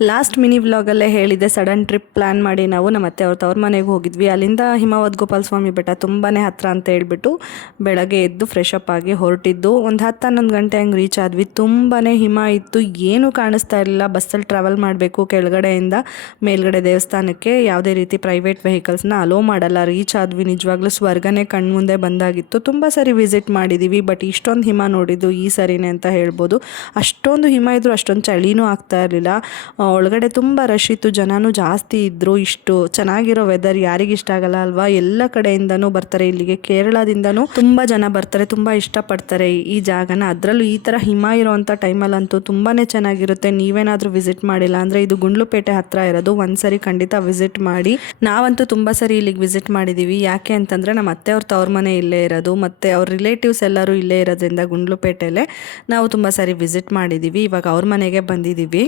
Last mini ವ್ಲಾಗಲ್ಲೇ ಹೇಳಿದೆ, sudden trip plan ಮಾಡಿ ನಾವು ನಮ್ಮ ಅತ್ತೆ ಅವ್ರ ತವ್ರ ಮನೆಗೆ ಹೋಗಿದ್ವಿ. ಅಲ್ಲಿಂದ ಹಿಮವದ್ ಗೋಪಾಲ ಸ್ವಾಮಿ ಬೆಟ್ಟ ತುಂಬಾ ಹತ್ತಿರ ಅಂತ ಹೇಳ್ಬಿಟ್ಟು ಬೆಳಗ್ಗೆ ಎದ್ದು ಫ್ರೆಶ್ ಅಪ್ ಆಗಿ ಹೊರಟಿದ್ದು. ಒಂದು 10-11 ಗಂಟೆ ಹಂಗೆ ರೀಚ್ ಆದ್ವಿ. ತುಂಬಾ ಹಿಮ ಇತ್ತು, ಏನೂ ಕಾಣಿಸ್ತಾ ಇರಲಿಲ್ಲ. ಬಸ್ಸಲ್ಲಿ ಟ್ರಾವೆಲ್ ಮಾಡಬೇಕು ಕೆಳಗಡೆಯಿಂದ ಮೇಲ್ಗಡೆ ದೇವಸ್ಥಾನಕ್ಕೆ. ಯಾವುದೇ ರೀತಿ ಪ್ರೈವೇಟ್ ವೆಹಿಕಲ್ಸ್ನ ಅಲೋ ಮಾಡಲ್ಲ. ರೀಚ್ ಆದ್ವಿ. ನಿಜವಾಗ್ಲೂ ಸ್ವರ್ಗನೇ ಕಣ್ಮುಂದೆ ಬಂದಾಗಿತ್ತು. ತುಂಬ ಸರಿ ವಿಸಿಟ್ ಮಾಡಿದ್ದೀವಿ, ಬಟ್ ಇಷ್ಟೊಂದು ಹಿಮ ನೋಡಿದ್ದು ಈ ಸರಿನೇ ಅಂತ ಹೇಳ್ಬೋದು. ಅಷ್ಟೊಂದು ಹಿಮ ಇದ್ದರೂ ಅಷ್ಟೊಂದು ಚಳಿನೂ ಆಗ್ತಾ ಇರಲಿಲ್ಲ. ಒಳಗಡೆ ತುಂಬ ರಶ್ ಇತ್ತು, ಜನನೂ ಜಾಸ್ತಿ ಇದ್ದರು. ಇಷ್ಟು ಚೆನ್ನಾಗಿರೋ ವೆದರ್ ಯಾರಿಗಿಷ್ಟ ಆಗಲ್ಲ ಅಲ್ವಾ? ಎಲ್ಲ ಕಡೆಯಿಂದನೂ ಬರ್ತಾರೆ ಇಲ್ಲಿಗೆ. ಕೇರಳದಿಂದನೂ ತುಂಬ ಜನ ಬರ್ತಾರೆ, ತುಂಬ ಇಷ್ಟಪಡ್ತಾರೆ ಈ ಜಾಗನ. ಅದರಲ್ಲೂ ಈ ಥರ ಹಿಮ ಇರೋವಂಥ ಟೈಮಲ್ಲಂತೂ ತುಂಬಾ ಚೆನ್ನಾಗಿರುತ್ತೆ. ನೀವೇನಾದರೂ ವಿಸಿಟ್ ಮಾಡಿಲ್ಲ ಅಂದರೆ ಇದು ಗುಂಡ್ಲುಪೇಟೆ ಹತ್ರ ಇರೋದು, ಒಂದ್ಸರಿ ಖಂಡಿತ ವಿಸಿಟ್ ಮಾಡಿ. ನಾವಂತೂ ತುಂಬ ಸರಿ ಇಲ್ಲಿಗೆ ವಿಸಿಟ್ ಮಾಡಿದ್ದೀವಿ. ಯಾಕೆ ಅಂತಂದರೆ ನಮ್ಮ ಅತ್ತೆ ಅವ್ರ ತವ್ರ ಮನೆ ಇಲ್ಲೇ ಇರೋದು, ಮತ್ತು ಅವ್ರ ರಿಲೇಟಿವ್ಸ್ ಎಲ್ಲರೂ ಇಲ್ಲೇ ಇರೋದ್ರಿಂದ ಗುಂಡ್ಲುಪೇಟೆಯಲ್ಲೇ ನಾವು ತುಂಬ ಸರಿ ವಿಸಿಟ್ ಮಾಡಿದ್ದೀವಿ. ಇವಾಗ ಅವ್ರ ಮನೆಗೆ ಬಂದಿದ್ದೀವಿ.